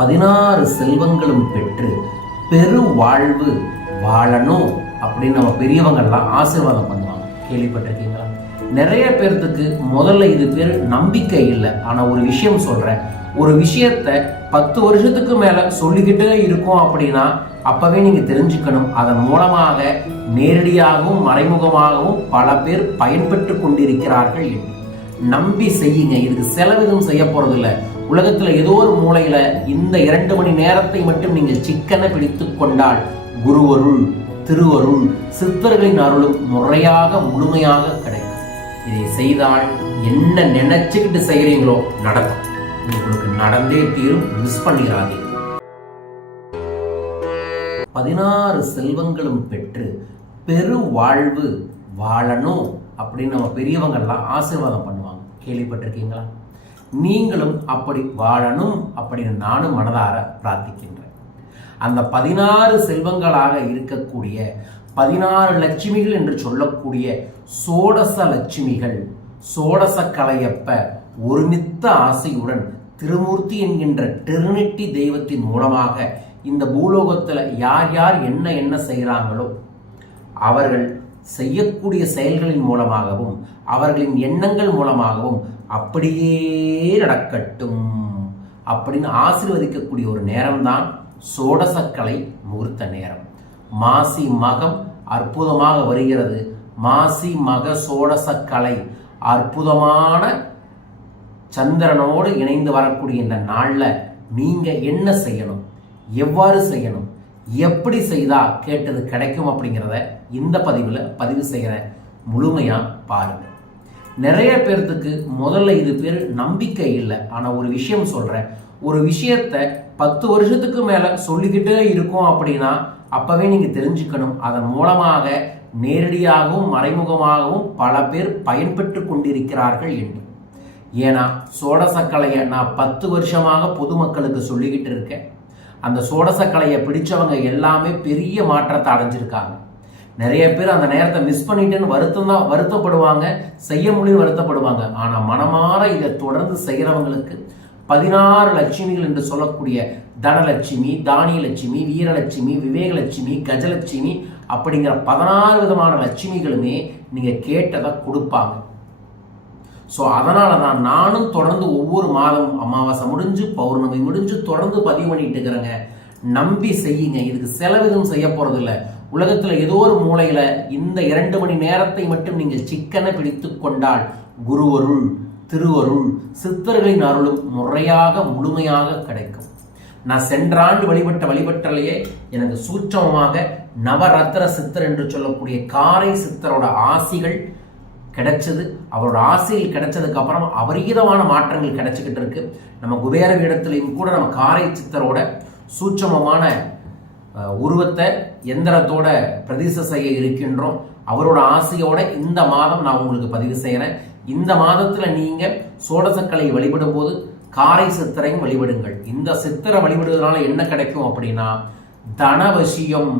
பதினாறு செல்வங்களும் பெற்று பெரு வாழ்வு வாழணும் அப்படின்னு நம்ம பெரியவங்கள்லாம் ஆசீர்வாதம் பண்ணுவாங்க. கேள்விப்பட்டிருக்கீங்களா? நிறைய பேர்த்துக்கு முதல்ல இது பேர் நம்பிக்கை இல்லை. ஆனால் ஒரு விஷயம் சொல்கிறேன் ஒரு விஷயத்த பத்து வருஷத்துக்கு மேலே சொல்லிக்கிட்டே இருக்கோம் அப்படின்னா அப்போவே நீங்கள் தெரிஞ்சுக்கணும். அதன் மூலமாக நேரடியாகவும் மறைமுகமாகவும் பல பேர் பயன்பெற்று கொண்டிருக்கிறார்கள் நம்பி செய்யுங்க. இதுக்கு செலவிதும் செய்ய இல்லை உலகத்துல ஏதோ ஒரு மூலையில இந்த இரண்டு மணி நேரத்தை மட்டும் நீங்கள் சிக்கன பிடித்து கொண்டால் குருவருள் திருவருள் சித்தர்களின் அருளும் முறையாக முழுமையாக கிடைக்கும். இதை செய்தால் என்ன நினைச்சுக்கிட்டு செய்கிறீங்களோ நடக்கும். உங்களுக்கு நடந்தே தீரும் மிஸ் பண்ணிடாதீங்க பதினாறு செல்வங்களும் பெற்று பெரு வாழ்வு வாழணும் அப்படின்னு நம்ம பெரியவங்கள்லாம் ஆசீர்வாதம் பண்ணுவாங்க. கேள்விப்பட்டிருக்கீங்களா? நீங்களும் அப்படி வாழணும் அப்படின்னு நானும் மனதார பிரார்த்திக்கின்றேன். அந்த பதினாறு செல்வங்களாக இருக்கக்கூடிய பதினாறு லட்சுமிகள் என்று சொல்லக்கூடிய சோடச லட்சுமிகள் சோடச கலையப்ப ஒருமித்த ஆசையுடன் திருமூர்த்தி என்கின்ற டெர்னிட்டி தெய்வத்தின் மூலமாக இந்த பூலோகத்தில் யார் யார் என்ன என்ன செய்கிறாங்களோ அவர்கள் செய்யக்கூடிய செயல்களின் மூலமாகவும் அவர்களின் எண்ணங்கள் மூலமாகவும் அப்படியே நடக்கட்டும். அப்படின்னு ஆசீர்வதிக்கக்கூடிய ஒரு நேரம்தான் சோடசக்கலை முகூர்த்த நேரம். மாசி மகம் அற்புதமாக வருகிறது. மாசி மக சோடசக்கலை அற்புதமான சந்திரனோடு இணைந்து வரக்கூடிய இந்த நாளில் நீங்கள் என்ன செய்யணும்? எவ்வாறு செய்யணும்? எப்படி செய்தா கேட்டது கிடைக்கும் அப்படிங்கிறத இந்த பதிவில் பதிவு செய்கிறேன் முழுமையாக பாருங்க. நிறைய பேர்த்துக்கு முதல்ல இது பேர் நம்பிக்கை இல்லை. ஆனால் ஒரு விஷயம் சொல்கிறேன் ஒரு விஷயத்த பத்து வருஷத்துக்கு மேலே சொல்லிக்கிட்டே இருக்கோம் அப்படின்னா அப்போவே நீங்கள் தெரிஞ்சுக்கணும். அதன் மூலமாக நேரடியாகவும் மறைமுகமாகவும் பல பேர் பயன்பெற்று கொண்டிருக்கிறார்கள் என்று. ஏன்னா சோடசக்கலையை நான் பத்து வருஷமாக பொதுமக்களுக்கு சொல்லிக்கிட்டு இருக்கேன். அந்த சோடசக்கலையை பிடிச்சவங்க எல்லாமே பெரிய மாற்றத்தை அடைஞ்சிருக்காங்க. நிறைய பேர் அந்த நேரத்தை மிஸ் பண்ணிட்டேன்னு வருத்தம் தான் வருத்தப்படுவாங்க செய்ய முடியும் வருத்தப்படுவாங்க. ஆனால் மனமாற இதை தொடர்ந்து செய்கிறவங்களுக்கு பதினாறு லட்சுமிகள் என்று சொல்லக்கூடிய தனலட்சுமி தானியலட்சுமி வீரலட்சுமி விவேகலட்சுமி கஜலட்சுமி அப்படிங்கிற பதினாறு விதமான லட்சுமிகளுமே நீங்கள் கேட்டதை கொடுப்பாங்க. ஸோ அதனால தான் நானும் தொடர்ந்து ஒவ்வொரு மாதம் அமாவாசை முடிஞ்சு பௌர்ணமி முடிஞ்சு தொடர்ந்து பதிவு பண்ணிட்டு இருக்கிறேங்க. நம்பி செய்யுங்க. இதுக்கு செலவிதும் செய்ய போகிறதில்ல உலகத்தில் ஏதோ ஒரு மூலையில் இந்த இரண்டு மணி நேரத்தை மட்டும் நீங்கள் சிக்கனை பிடித்து கொண்டால் குருவருள் திருவருள் சித்தர்களின் அருளும் முறையாக முழுமையாக கிடைக்கும். நான் சென்ற ஆண்டு வழிபட்ட வழிபட்டலையே எனக்கு சூட்சமமாக நவரத்ன சித்தர் என்று சொல்லக்கூடிய காரை சித்தரோட ஆசிகள் கிடைச்சது அவரோட ஆசையில் கிடைச்சதுக்கு அப்புறம் அபரீதமான மாற்றங்கள் கிடைச்சிக்கிட்டு இருக்கு. நம்ம குபேர வீடத்திலையும் கூட நம்ம காரை சித்தரோட சூட்சமமான உருவத்தை எந்திரத்தோட பிரதிச செய்ய இருக்கின்றோம். அவரோட ஆசையோட இந்த மாதம் நான் உங்களுக்கு பதிவு செய்கிறேன் இந்த மாதத்தில் நீங்கள் சோடசக்கலை வழிபடும் போது காரை சித்தரையும் வழிபடுங்கள். இந்த சித்தரை வழிபடுவதனால என்ன கிடைக்கும் அப்படின்னா தனவசியம்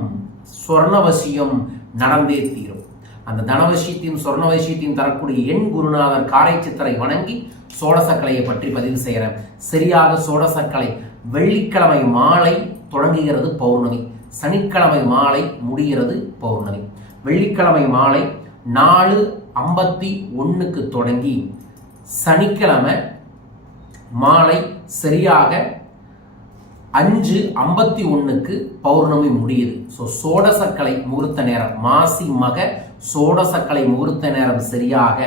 சொர்ணவசியம் நடந்தே தீரும். அந்த தனவசியத்தையும் சொர்ணவசியத்தையும் தரக்கூடிய எண் குருநாதர் காரைச்சித்தரை வணங்கி சோடசக்கலையை பற்றி பதிவு செய்கிறேன் சரியாக சோடசக்கலை வெள்ளிக்கிழமை மாலை தொடங்குகிறது பௌர்ணமி சனிக்கிழமை மாலை முடிகிறது பௌர்ணமி. வெள்ளிக்கிழமை மாலை நாலு ஐம்பத்தி ஒன்றுக்கு தொடங்கி சனிக்கிழமை மாலை சரியாக அஞ்சு ஐம்பத்தி ஒன்றுக்கு பௌர்ணமி முடியுது. ஸோ சோடசக்கலை முகூர்த்த நேரம். மாசி மக சோடசக்கலை முகூர்த்த நேரம் சரியாக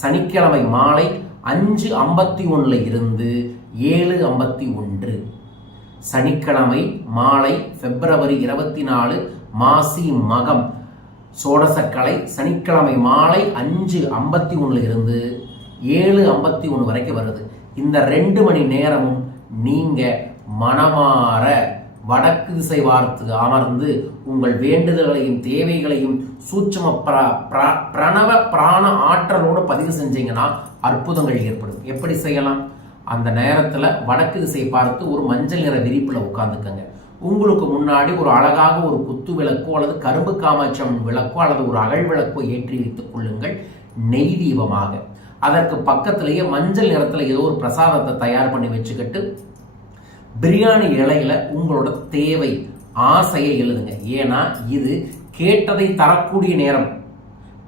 சனிக்கிழமை மாலை அஞ்சு ஐம்பத்தி ஒன்றில் இருந்து ஏழு ஐம்பத்தி ஒன்று. சனிக்கிழமை மாலை பிப்ரவரி இருபத்தி நாலு மாசி மகம். சோடசக்கலை சனிக்கிழமை மாலை அஞ்சு ஐம்பத்தி ஒன்றில் இருந்து ஏழு ஐம்பத்தி ஒன்று வரைக்கும் வருது. இந்த ரெண்டு மணி நேரமும் நீங்கள் மனமாற வடக்கு திசை வார்த்து அமர்ந்து உங்கள் வேண்டுதல்களையும் தேவைகளையும் சூட்சம பிரணவ பிராண ஆற்றலோடு பதிவு செஞ்சீங்கன்னா அற்புதங்கள் ஏற்படும். எப்படி செய்யலாம்? அந்த நேரத்தில் வடக்கு திசை பார்த்து ஒரு மஞ்சள் நிற விரிப்பில் உட்காந்துக்கங்க உங்களுக்கு முன்னாடி ஒரு அழகாக ஒரு குத்து விளக்கோ அல்லது கரும்பு காமாட்சம் விளக்கோ அல்லது ஒரு அகழ் விளக்கோ ஏற்றி வைத்துக் கொள்ளுங்கள் நெய் தீபமாக. அதற்கு பக்கத்திலேயே மஞ்சள் நிறத்தில் ஏதோ ஒரு பிரசாதத்தை தயார் பண்ணி வச்சுக்கிட்டு பிரியாணி இலையில் உங்களோட தேவை ஆசையை எழுதுங்க. ஏன்னா இது கேட்டதை தரக்கூடிய நேரம்.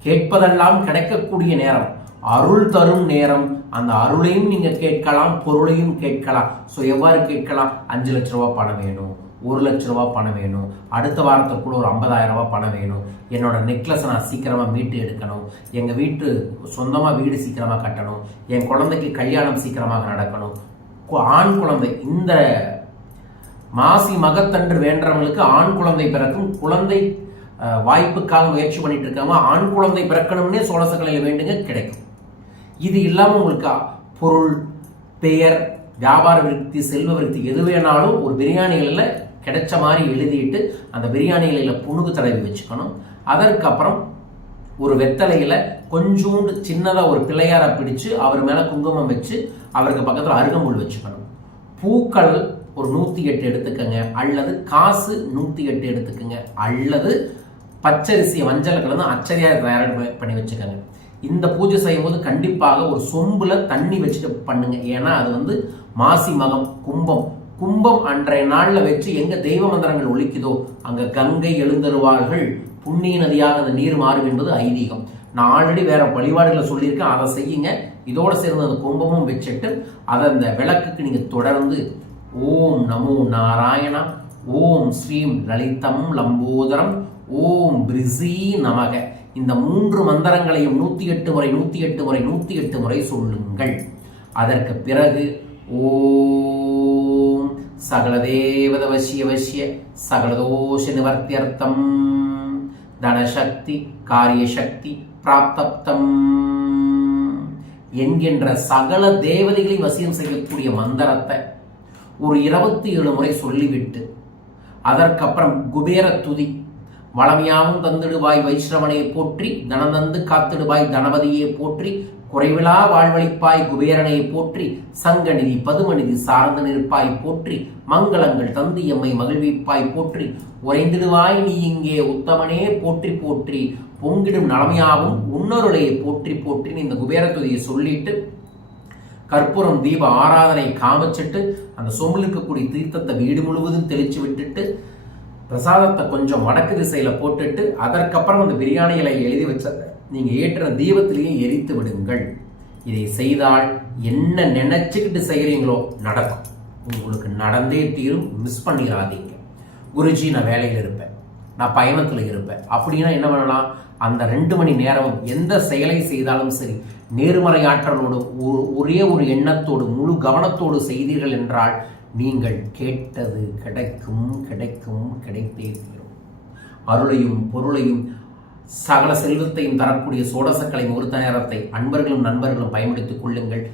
கேட்பதெல்லாம் கிடைக்கக்கூடிய நேரம். அருள் தரும் நேரம். அந்த அருளையும் நீங்கள் கேட்கலாம் பொருளையும் கேட்கலாம். ஸோ எவ்வாறு கேட்கலாம்? அஞ்சு லட்ச ரூபா பணம் வேணும் ஒரு லட்ச ரூபா பணம் வேணும் அடுத்த வாரத்துக்குள்ள ஒரு ஐம்பதாயிரம் ரூபா பணம் வேணும். என்னோட நெக்லஸை நான் சீக்கிரமாக மீட்டு எடுக்கணும். எங்கள் வீட்டு சொந்தமாக வீடு சீக்கிரமாக கட்டணும். என் குழந்தைக்கு கல்யாணம் சீக்கிரமாக நடக்கணும். ஆண் குழந்தை. இந்த மாசி மகத்தன்று வேண்டவங்களுக்கு ஆண் குழந்தை பிறக்கும். குழந்தை வாய்ப்புக்காக முயற்சி பண்ணிட்டு இருக்காம ஆண் குழந்தை பிறக்கணும்னே சோழசக்கலையில் வேண்டுங்க கிடைக்கும். இது இல்லாமல் உங்களுக்கு பொருள் பெயர் வியாபார விருத்தி செல்வ விருத்தி எது வேணாலும் ஒரு பிரியாணிகளில் கிடைச்ச மாதிரி எழுதிட்டு அந்த பிரியாணிகளில் புணுகு தடவி வச்சுக்கணும். அதற்கப்புறம் ஒரு வெத்தலையில் கொஞ்சோண்டு சின்னதாக ஒரு பிள்ளையாரை பிடிச்சு அவர் மேலே குங்குமம் வச்சு அவருக்கு பக்கத்தில் அருகம்புல் வச்சுக்கணும். பூக்கள் ஒரு நூற்றி எட்டு எடுத்துக்கங்க. அல்லது காசு நூற்றி எட்டு எடுத்துக்கங்க. அல்லது பச்சரிசி மஞ்சள் கலந்து அச்சரியாக தயார் பண்ணி- வச்சுக்கோங்க. இந்த பூஜை செய்யும்போது கண்டிப்பாக ஒரு சொம்புல தண்ணி வச்சுட்டு பண்ணுங்க. ஏன்னா அது வந்து மாசி மகம் கும்பம். கும்பம் அன்றைய நாளில் வச்சு எங்க தெய்வ மந்திரங்கள் ஒழிக்குதோ அங்க கங்கை எழுந்தருவார்கள். புண்ணிய நதியாக அந்த நீர் மாறும் என்பது ஐதீகம். நான் ஆல்ரெடி வேற வழிபாடுகளை சொல்லியிருக்கேன். அதை செய்யுங்க. இதோடு சேர்ந்து அந்த கும்பமும் வச்சுட்டு அதை அந்த விளக்குக்கு நீங்கள் தொடர்ந்து ஓம் நமோ நாராயணா ஓம் ஸ்ரீம் லலிதம் லம்போதரம் ஓம் பிரிசி நமக. இந்த மூன்று மந்திரங்களையும் நூற்றி எட்டு முறை நூற்றி எட்டு முறை நூற்றி எட்டு முறை சொல்லுங்கள். அதற்கு பிறகு ஓம் சகலதேவத வசிய வசிய சகலதோஷ நிவர்த்தியர்த்தம். தனசக்தி காரியசக்தி பிராப்தப்தம் என்கின்ற சகல தேவதைகளை வசியம் செய்யக்கூடிய மந்திரத்தை ஒரு இருபத்தி ஏழு முறை சொல்லிவிட்டு அதற்கப்புறம் குபேர துதி வளமையாவும் தந்திடுவாய் வைஷ்ணவனையை போற்றி தனந்தந்து காத்திடுவாய் தனபதியை போற்றி குறைவிலா வாழ்வழிப்பாய் குபேரனை போற்றி சங்கநிதி பதுமநிதி சார்ந்த நிற்பாய் போற்றி மங்களங்கள் தந்து எம்மை மகிழ்விப்பாய் போற்றி உறைந்திடுவாய் நீ இங்கே உத்தமனே போற்றி போற்றி பொங்கிடும் நலமையாவும் உன்னருளையை போற்றி போற்றின்னு இந்த குபேர துதியை சொல்லிட்டு கற்பூரம் தீப ஆராதனை காமிச்சிட்டு அந்த சொம்பில் இருக்கக்கூடிய தீர்த்தத்தை வீடு முழுவதும் தெளிச்சு விட்டுட்டு பிரசாதத்தை கொஞ்சம் வடக்கு திசையில போட்டுட்டு அதற்கப்புறம் அந்த பிரியாணி இலையை எழுதி வச்ச நீங்கள் ஏற்ற தீபத்திலேயே எரித்து விடுங்கள். இதை செய்தால் என்ன நினச்சிக்கிட்டு செய்கிறீங்களோ நடக்கும். உங்களுக்கு நடந்தே தீரும். மிஸ் பண்ணிடாதீங்க. குருஜி நான் வேலையில் இருப்பேன். நான் பயணத்தில் இருப்பேன். அப்படின்னா என்ன பண்ணலாம்? அந்த ரெண்டு மணி நேரம் எந்த செயலை செய்தாலும் சரி நேர்மறை ஆற்றலோடு ஒரே ஒரு எண்ணத்தோடு முழு கவனத்தோடு செய்தீர்கள் என்றால் நீங்கள் கேட்டது கிடைக்கும் கிடைக்கும் கிடைத்தே தீரும். அருளையும் பொருளையும் சகல செல்வத்தையும் தரக்கூடிய சோடசக்கலை முகூர்த்த நேரத்தை அன்பர்களும் நண்பர்களும் பயன்படுத்திக் கொள்ளுங்கள்.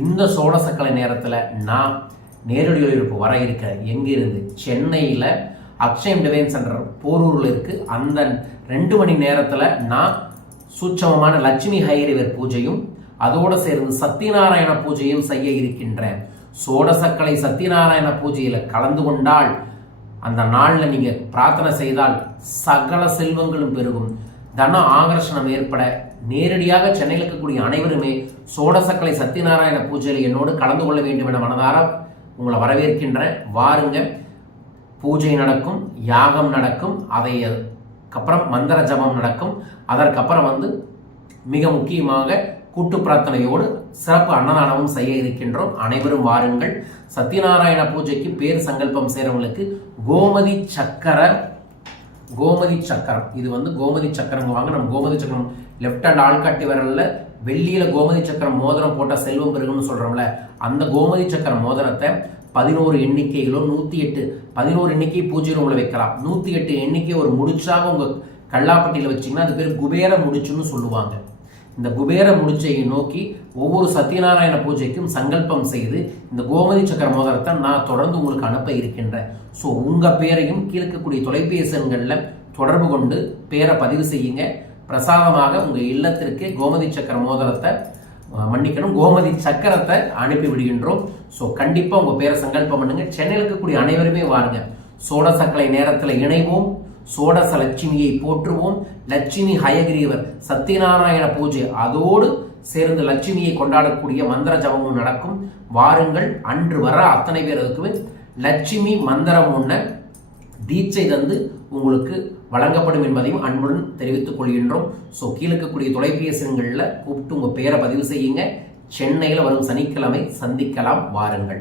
இந்த சோடசக்கலை நேரத்தில் நான் நேரடி ஒளிபரப்பு வர இருக்கிறேன் எங்கிருந்து? சென்னையில் அக்ஷயம் டிவைன் சென்டர் போரூரில் இருக்குது அந்த ரெண்டு மணி நேரத்தில் நான் சூட்சமமான லட்சுமி ஹைரவர் பூஜையும் அதோடு சேர்ந்து சத்யநாராயண பூஜையும் செய்ய இருக்கின்றேன். சோடசக்கலை சத்யநாராயண பூஜையில் கலந்து கொண்டால் அந்த நாளில் நீங்கள் பிரார்த்தனை செய்தால் சகல செல்வங்களும் பெருகும். தன ஆகர்ஷணம் ஏற்பட நேரடியாக சென்னையில் இருக்கக்கூடிய அனைவருமே சோடசக்கலை சத்யநாராயண பூஜையில் என்னோடு கலந்து கொள்ள வேண்டும் என மனதார உங்களை வரவேற்கின்றேன். வாருங்க. பூஜை நடக்கும் யாகம் நடக்கும் அதை அப்புறம் மந்திர ஜபம் நடக்கும். அதற்கப்புறம் வந்து மிக முக்கியமாக கூட்டு பிரார்த்தனையோடு சிறப்பு அன்னதானமும் செய்ய இருக்கின்றோம். அனைவரும் வாருங்கள். சத்யநாராயண பூஜைக்கு பேர் சங்கல்பம் செய்கிறவங்களுக்கு கோமதி சக்கர கோமதி சக்கரம். இது வந்து கோமதி சக்கரம் வாங்க நம்ம கோமதி சக்கரம் லெஃப்ட் ஹேண்ட் ஆள்காட்டி வரல வெள்ளியில கோமதி சக்கரம் மோதிரம் போட்டால் செல்வம் பெருகும்னு சொல்கிறோம்ல அந்த கோமதி சக்கரம் மோதிரத்தை பதினோரு எண்ணிக்கைகளும் நூற்றி எட்டு பதினோரு எண்ணிக்கை பூஜை ரூமில் வைக்கலாம். நூற்றி எட்டு எண்ணிக்கை ஒரு முடிச்சாக உங்கள் கல்லாப்பட்டியில் வச்சிங்கன்னா அது பேர் குபேர முடிச்சுன்னு சொல்லுவாங்க. இந்த குபேர முடிச்சையை நோக்கி ஒவ்வொரு சத்யநாராயண பூஜைக்கும் சங்கல்பம் செய்து இந்த கோமதி சக்கர மோதிரத்தை நான் தொடர்ந்து உங்களுக்கு அனுப்ப இருக்கின்றேன். ஸோ உங்கள் பேரையும் கீழ்க்கக்கூடிய இருக்கக்கூடிய தொலைபேசி எண்களில் தொடர்பு கொண்டு பேரை பதிவு செய்யுங்க. பிரசாதமாக உங்கள் இல்லத்திற்கு கோமதி சக்கர மோதிரத்தை மன்னிக்கணும் கோமதி சக்கரத்தை அனுப்பி விடுகின்றோம். ஸோ கண்டிப்பாக உங்கள் பேரை சங்கல்பம் பண்ணுங்க. சென்னையில் இருக்கக்கூடிய அனைவருமே வாருங்க. சோடசக்கலை நேரத்தில் இணைவோம். சோடச லட்சுமியை போற்றுவோம். லட்சுமி ஹயகிரீவர் சத்யநாராயண பூஜை. அதோடு சேர்ந்து லட்சுமியை கொண்டாடக்கூடிய மந்திர ஜபமும் நடக்கும். வாருங்கள் அன்று வர அத்தனை பேருக்குமே லட்சுமி மந்திரம் உண்ண தீட்சை தந்து உங்களுக்கு வழங்கப்படும் என்பதையும் அன்புடன் தெரிவித்துக் கொள்கின்றோம். ஸோ கீழே இருக்கக்கூடிய தொலைபேசிங்களில் கூப்பிட்டு உங்கள் பேரை பதிவு செய்யுங்க. சென்னையில் வரும் சனிக்கிழமை சந்திக்கலாம். வாருங்கள்.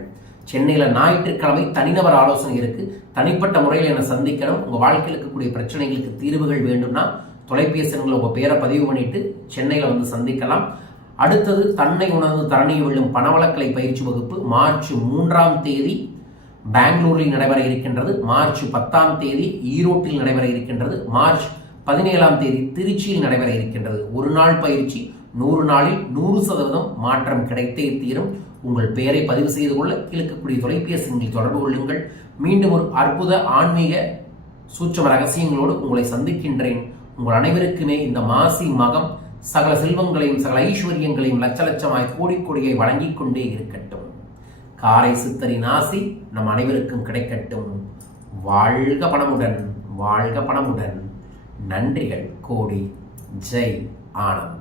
சென்னையில் ஞாயிற்றுக்கிழமை தனிநபர் ஆலோசனை இருக்கு. தனிப்பட்ட முறையில் என்னை சந்திக்கணும். உங்கள் வாழ்க்கையில் இருக்கக்கூடிய பிரச்சனைகளுக்கு தீர்வுகள் வேண்டும்னா தொலைபேசியங்களில் உங்கள் பேரை பதிவு பண்ணிட்டு சென்னையில் வந்து சந்திக்கலாம். அடுத்தது தன்னை உணர்ந்து தரணி வெல்லும் பணவளக்கலை பயிற்சி வகுப்பு மார்ச் மூன்றாம் தேதி பெங்களூரில் நடைபெற இருக்கின்றது. மார்ச் பத்தாம் தேதி ஈரோட்டில் நடைபெற இருக்கின்றது. மார்ச் பதினேழாம் தேதி திருச்சியில் நடைபெற இருக்கின்றது. ஒரு நாள் பயிற்சி நூறு நாளில் நூறு சதவீதம் மாற்றம் கிடைத்தே தீரும். உங்கள் பெயரை பதிவு செய்து கொள்ள கிழக்கக்கூடிய தொலைபேசி தொடர்பு கொள்ளுங்கள். மீண்டும் ஒரு அற்புத ஆன்மீக சூட்சம ரகசியங்களோடு உங்களை சந்திக்கின்றேன். உங்கள் அனைவருக்குமே இந்த மாசி மகம் சகல செல்வங்களையும் சகல ஐஸ்வர்யங்களையும் லட்ச லட்சமாய் கோடி கோடியை வழங்கிக் கொண்டே இருக்கட்டும். காரை சித்தரின் ஆசி நம் அனைவருக்கும் கிடைக்கட்டும். வாழ்க பணமுடன் வாழ்க பணமுடன். நன்றிகள் கோடி. ஜெய் ஆனந்த்.